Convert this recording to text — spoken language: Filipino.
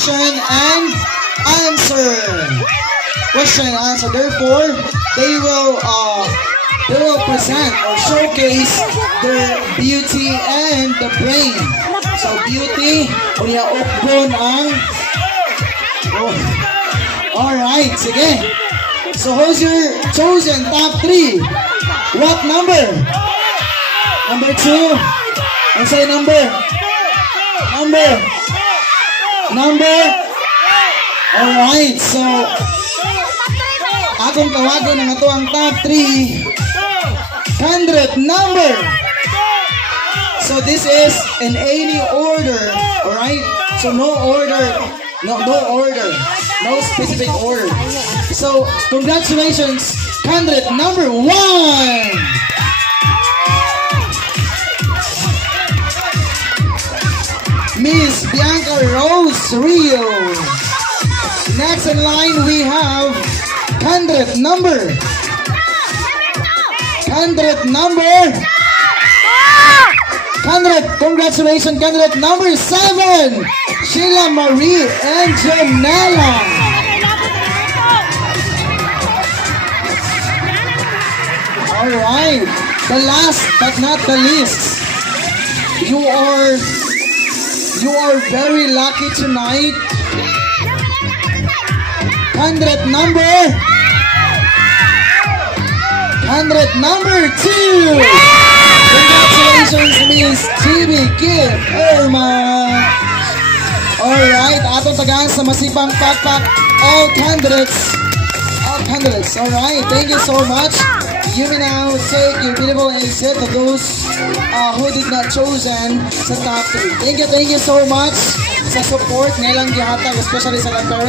question and answer. Question and answer. Therefore, they will present or showcase their beauty and the brain. So beauty, unya upon ang. Oh. All right, sige. So who's your chosen top 3? What number? Number 2. And say number. Alright, so akong tawagan ng ito ang top 3 100 number. So this is in any order, alright? So no order, no specific order. So congratulations, 100 number 1. Miss Bianca Rose Rio. Next in line we have 100 number. 100 number. 100. Congratulations, 100 number 7. Sheila Marie and Janela. All right. The last but not the least. You are very lucky tonight. 100 number 2. Congratulations, Miss TV Gift Irma. Alright, atong tagaan sa masipang pakpak all candidates. Alright, thank you so much. You may now take your beautiful exit to those who did not chosen sa top 3. Thank you so much sa support nilang gihatag, especially sa parents.